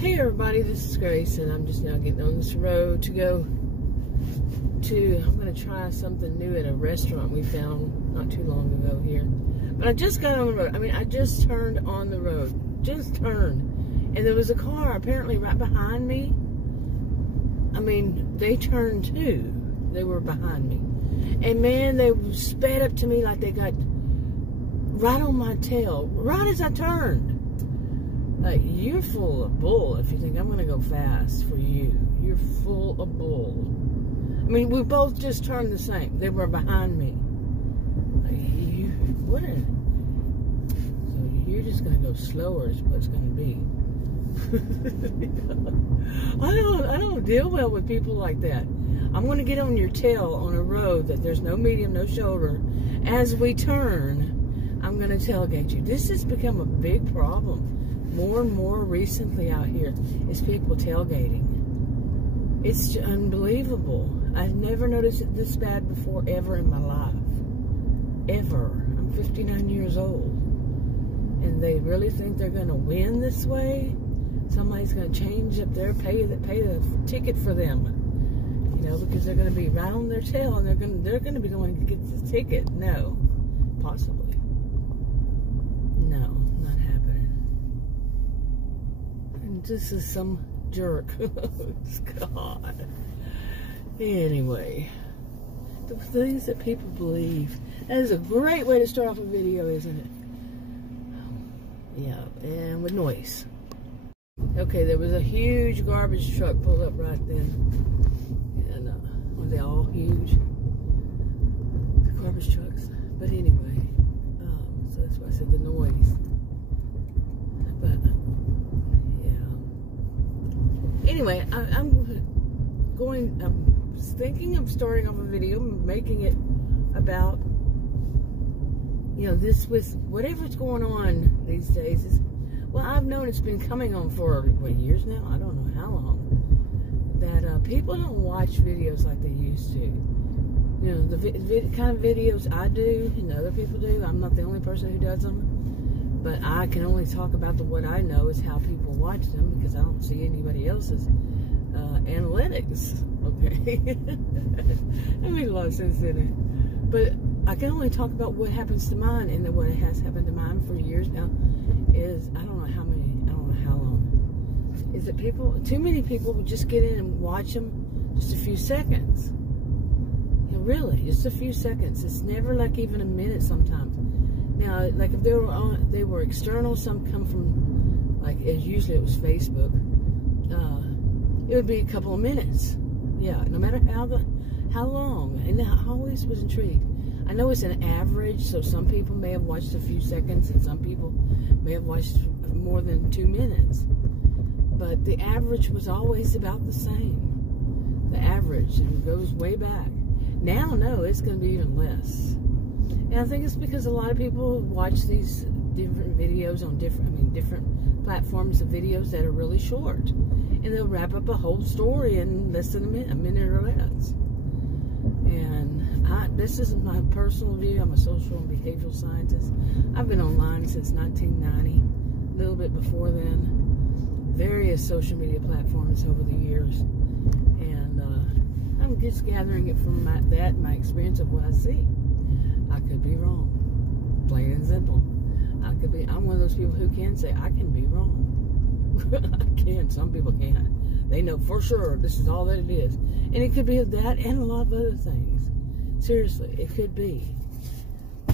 Hey everybody, this is Grace, and I'm just now getting on this road to go to, I'm going to try something new at a restaurant we found not too long ago here. But I just got on the road. I mean, I just turned on the road. Just turned. And there was a car apparently right behind me. I mean, they turned too. They were behind me. And man, they sped up to me like they got right on my tail, right as I turned. Like, you're full of bull if you think I'm going to go fast for you. You're full of bull. I mean, we both just turned the same. They were behind me. Like, what a... So you're just going to go slower is what it's going to be. I don't deal well with people like that. I'm going to get on your tail on a road that there's no medium, no shoulder. As we turn, I'm going to tailgate you. This has become a big problem. More and more recently out here is people tailgating. It's unbelievable. I've never noticed it this bad before ever in my life. Ever. I'm 59 years old. And they really think they're going to win this way? Somebody's going to change up there, pay the ticket for them. You know, because they're going to be right on their tail and they're going to be going to get the ticket. No. Possibly. No. Not happening. This is some jerk. God. Anyway, the things that people believe. That is a great way to start off a video, isn't it? Yeah, and with noise. Okay, there was a huge garbage truck pulled up right then. And were they all huge? The garbage trucks. But anyway, so that's why I said the noise. But anyway, I'm thinking of starting off a video, making it about, you know, this with whatever's going on these days. Well, I've known it's been coming on for, what, years now? I don't know how long. That people don't watch videos like they used to. You know, the kind of videos I do and other people do, I'm not the only person who does them. But I can only talk about what I know is how people watch them, because I don't see anybody else's analytics. Okay, that makes a lot of sense, didn't it? But I can only talk about what happens to mine, and what has happened to mine for years now is I don't know how long. Is that too many people will just get in and watch them just a few seconds. You know, really, just a few seconds. It's never like even a minute sometimes. Now, like if they were external, some come from, like, usually it was Facebook. It would be a couple of minutes. Yeah, no matter how long. And I always was intrigued. I know it's an average, so some people may have watched a few seconds, and some people may have watched more than 2 minutes. But the average was always about the same. The average, and it goes way back. Now, no, it's going to be even less. And I think it's because a lot of people watch these different videos on different platforms of videos that are really short. And they'll wrap up a whole story in less than a minute or less. And this is my personal view. I'm a social and behavioral scientist. I've been online since 1990, a little bit before then. Various social media platforms over the years. And I'm just gathering it from my experience of what I see. I could be wrong, plain and simple. I'm one of those people who can say I can be wrong. I can. Some people can't. They know for sure this is all that it is, and it could be that and a lot of other things. Seriously, it could be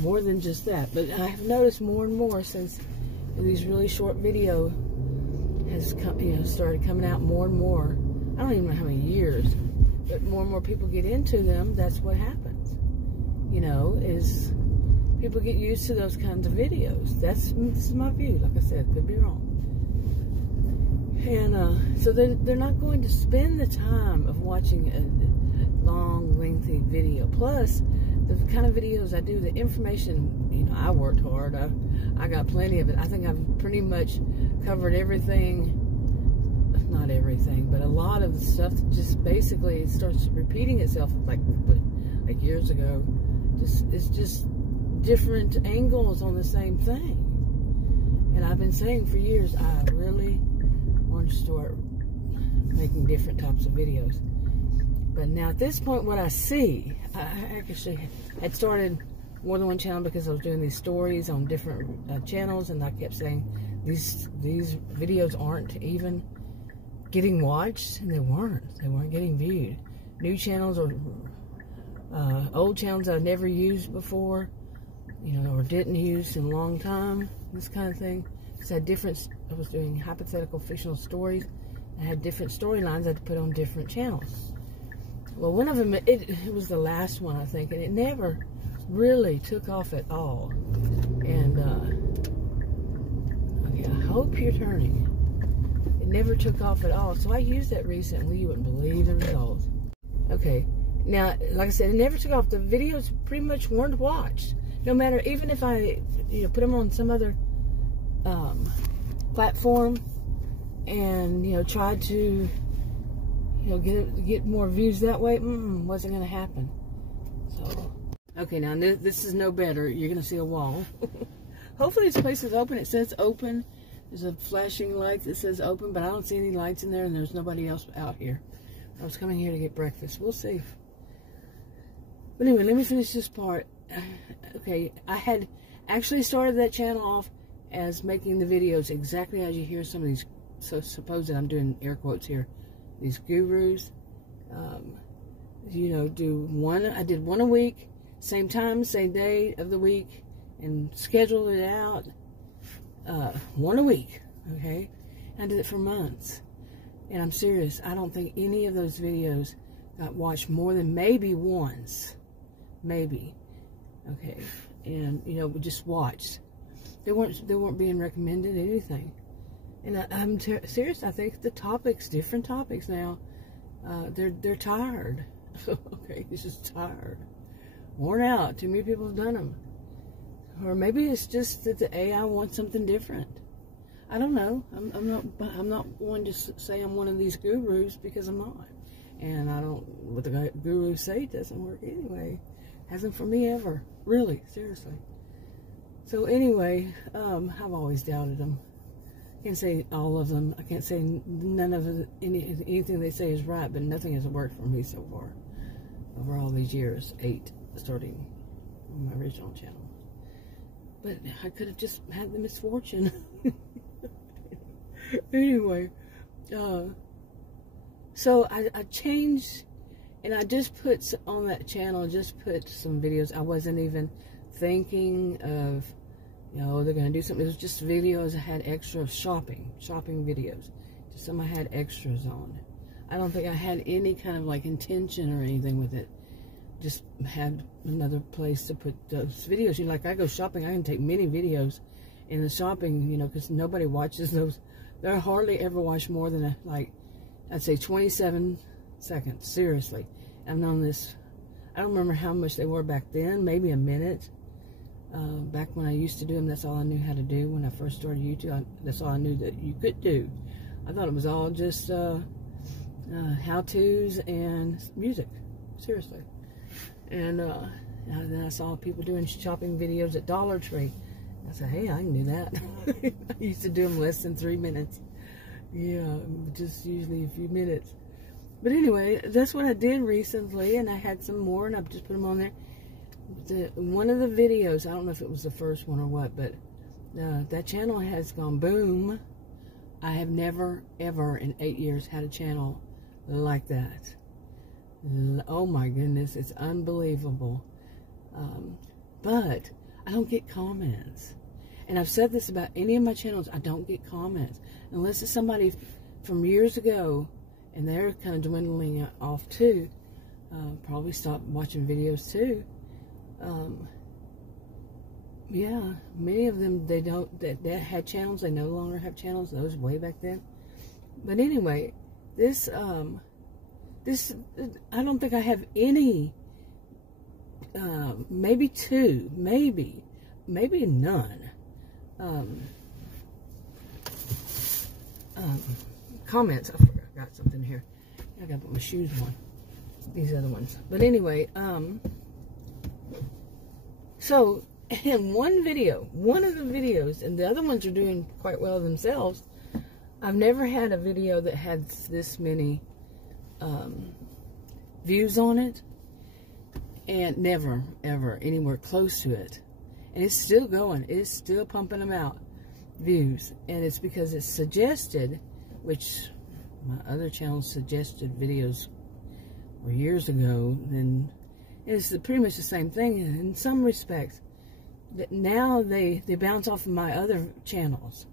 more than just that. But I have noticed more and more since these really short video has started coming out more and more. I don't even know how many years, but more and more people get into them. That's what happens. You know, is people get used to those kinds of videos. This is my view. Like I said, could be wrong. And so they're not going to spend the time of watching a long, lengthy video. Plus, the kind of videos I do, the information, you know, I worked hard. I got plenty of it. I think I've pretty much covered everything. Not everything, but a lot of the stuff just basically starts repeating itself like years ago. It's just different angles on the same thing. And I've been saying for years, I really want to making different types of videos. But now at this point, what I see, I actually had started more than one channel because I was doing these stories on different channels, and I kept saying these videos aren't even getting watched, and they weren't getting viewed. New channels or old channels I've never used before, you know, or didn't use in a long time, this kind of thing. Because I was doing hypothetical fictional stories. I had different storylines I had to put on different channels. Well, one of them, it was the last one, I think, and it never really took off at all. And, okay, I hope you're turning. It never took off at all. So I used that recently. You wouldn't believe the results. Okay, now, like I said, it never took off. The videos pretty much weren't watched. No matter, even if I, you know, put them on some other platform and, you know, tried to, you know, get more views that way, wasn't going to happen. So, okay, now this is no better. You're going to see a wall. Hopefully this place is open. It says open. There's a flashing light that says open, but I don't see any lights in there, and there's nobody else out here. I was coming here to get breakfast. We'll see. But anyway, let me finish this part. Okay, I had actually started that channel off as making the videos exactly as you hear some of these, so suppose that I'm doing air quotes here, these gurus, you know, I did one a week, same time, same day of the week, and scheduled it out, one a week, okay? I did it for months, and I'm serious, I don't think any of those videos got watched more than maybe once, maybe, okay? And, you know, we just watched. They weren't being recommended anything. And I'm serious. I think the topics, different topics now, they're tired. Okay, it's just tired, worn out. Too many people have done them, or maybe it's just that the AI wants something different. I don't know. I'm not one to say I'm one of these gurus, because I'm not. And I don't. What the gurus say doesn't work anyway. Hasn't for me ever. Really, seriously. So anyway, I've always doubted them. I can't say all of them. I can't say none of anything they say is right, but nothing has worked for me so far over all these years, 8 starting on my original channel. But I could have just had the misfortune. Anyway, so I changed, and I just put on that channel, just put some videos. I wasn't even thinking of, you know, they're going to do something. It was just videos. I had extra shopping videos. Just some I had extras on. I don't think I had any kind of like intention or anything with it. Just had another place to put those videos. You know, like I go shopping, I can take many videos in the shopping, you know, because nobody watches those. They're hardly ever watched more than like, I'd say 27 seconds, seriously. I've known this, I don't remember how much they were back then, maybe a minute. Back when I used to do them, that's all I knew how to do. When I first started YouTube, that's all I knew that you could do. I thought it was all just how-tos and music, seriously. And then I saw people doing shopping videos at Dollar Tree. I said, hey, I can do that. I used to do them less than 3 minutes. Yeah, just usually a few minutes. But anyway, that's what I did recently, and I had some more, and I just put them on there. One of the videos, I don't know if it was the first one or what, but that channel has gone boom. I have never, ever in 8 years had a channel like that. Oh my goodness, it's unbelievable. But I don't get comments. And I've said this about any of my channels, I don't get comments. Unless it's somebody from years ago, and they're kind of dwindling off too. Probably stopped watching videos too. Yeah, many of them, they don't, that had channels, they no longer have channels, those way back then. But anyway, this, I don't think I have any, maybe 2, maybe none, comments. I forgot something here. I gotta put my shoes on. These other ones. But anyway, so in one video, one of the videos, and the other ones are doing quite well themselves, I've never had a video that had this many views on it, and never, ever anywhere close to it. And it's still going. It's still pumping them out, views. And it's because it's suggested, which my other channel suggested videos were years ago. And it's pretty much the same thing in some respects. Now they bounce off of my other channels.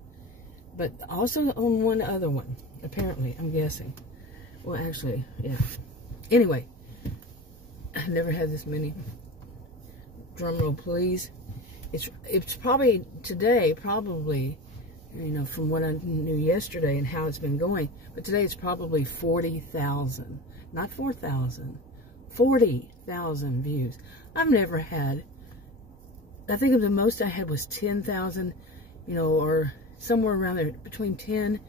But also on one other one, apparently, I'm guessing. Well, actually, yeah. Anyway, I never had this many. Drum roll, please. It's probably today, you know, from what I knew yesterday and how it's been going. But today it's probably 40,000, not 4,000, 40,000 views. I've never had. I think the most I had was 10,000, you know, or somewhere around there, between 10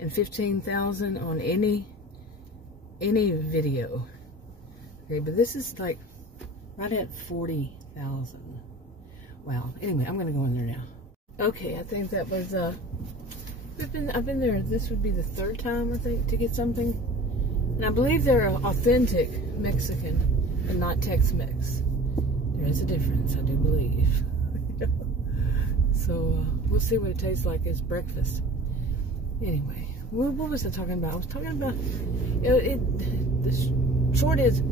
and 15,000 on any video. Okay, but this is like right at 40,000. Wow. Anyway, I'm gonna go in there now. Okay, I think that was I've been there. This would be the third time, I think, to get something, and I believe they're authentic Mexican and not Tex-Mex. There is a difference, I do believe. So we'll see what it tastes like as breakfast. Anyway, what was I talking about? I was talking about the short is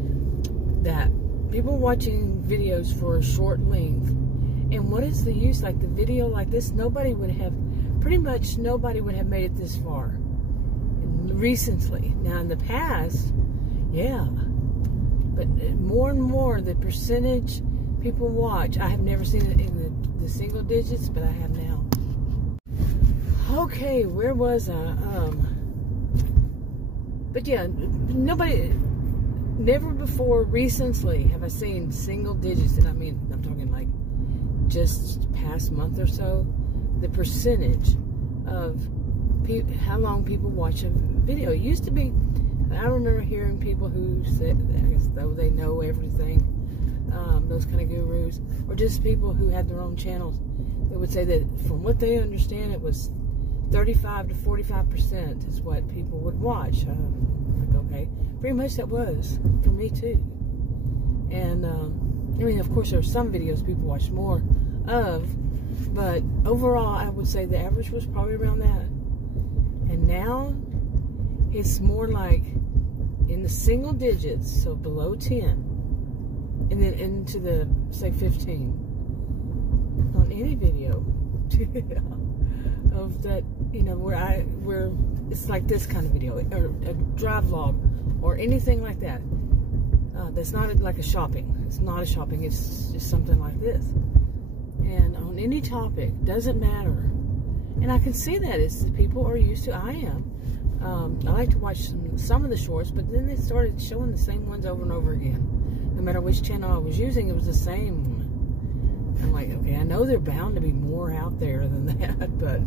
that people watching videos for a short length, and what is the use? Like the video like this, pretty much nobody would have made it this far recently. Now in the past, yeah, but more and more the percentage people watch, I have never seen it in the single digits, but I have now. Okay, where was I? But yeah, never before recently have I seen single digits, and I mean, I'm talking like just past month or so, the percentage of how long people watch a video. It used to be, I remember hearing people who said, I guess though they know everything, those kind of gurus, or just people who had their own channels, they would say that from what they understand, it was 35 to 45% is what people would watch. Like, okay, pretty much that was for me too. And I mean, of course, there are some videos people watch more of, but overall, I would say the average was probably around that. And now it's more like in the single digits, so below 10. And then into the, say, 15 on any video of that, you know, where it's like this kind of video, or a drive vlog, or anything like that. That's not like a shopping. It's not a shopping. It's just something like this. And on any topic, doesn't matter. And I can see that it's people are used to. I am. I like to watch some of the shorts, but then they started showing the same ones over and over again. No matter which channel I was using, it was the same. I'm like, okay, I know they're bound to be more out there than that, but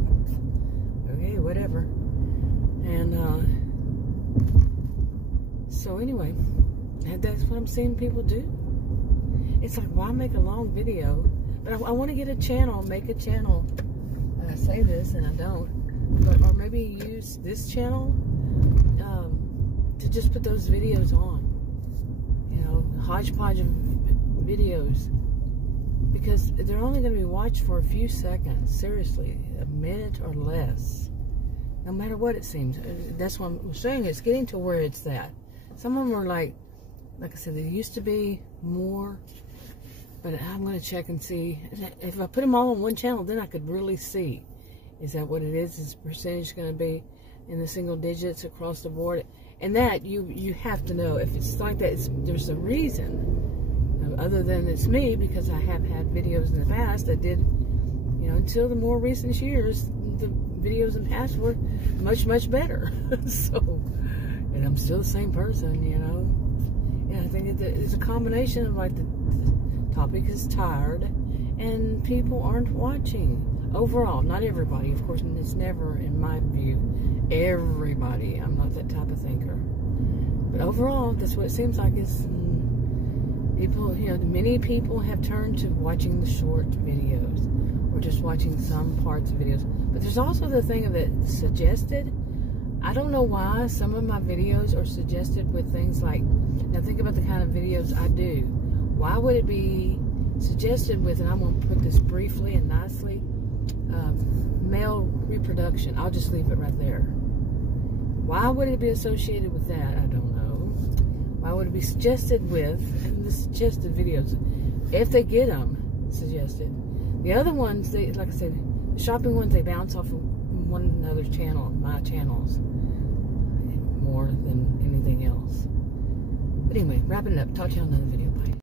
okay, whatever. And so anyway, that's what I'm seeing people do. It's like, why make a long video? But I want to get a channel, make a channel. And I say this and I don't, but or maybe use this channel to just put those videos on. You know, hodgepodge of videos, because they're only going to be watched for a few seconds. Seriously, a minute or less. No matter what it seems. That's what I'm saying. It's getting to where it's that. Some of them are like I said, there used to be more, but I'm going to check and see. If I put them all on one channel, then I could really see. Is that what it is? Is the percentage going to be in the single digits across the board? And that, you have to know. If it's like that, there's a reason. Other than it's me, because I have had videos in the past that did, you know, until the more recent years, the videos in the past were much, much better. So, and I'm still the same person, you know. Yeah, I think it's a combination of like the topic is tired and people aren't watching. Overall, not everybody, of course, and it's never, in my view, everybody. I'm not that type of thinker. But overall, that's what it seems like is people, you know, many people have turned to watching the short videos or just watching some parts of videos. But there's also the thing of it suggested. I don't know why some of my videos are suggested with things like, now think about the kind of videos I do. Why would it be suggested with, and I'm going to put this briefly and nicely, male reproduction? I'll just leave it right there. Why would it be associated with that? I don't know. Why would it be suggested with, and the suggested videos, if they get them suggested? The other ones, they, like I said, shopping ones, they bounce off of one another's channel, my channels, more than anything else. But anyway, wrapping it up. Talk to you on another video. Bye.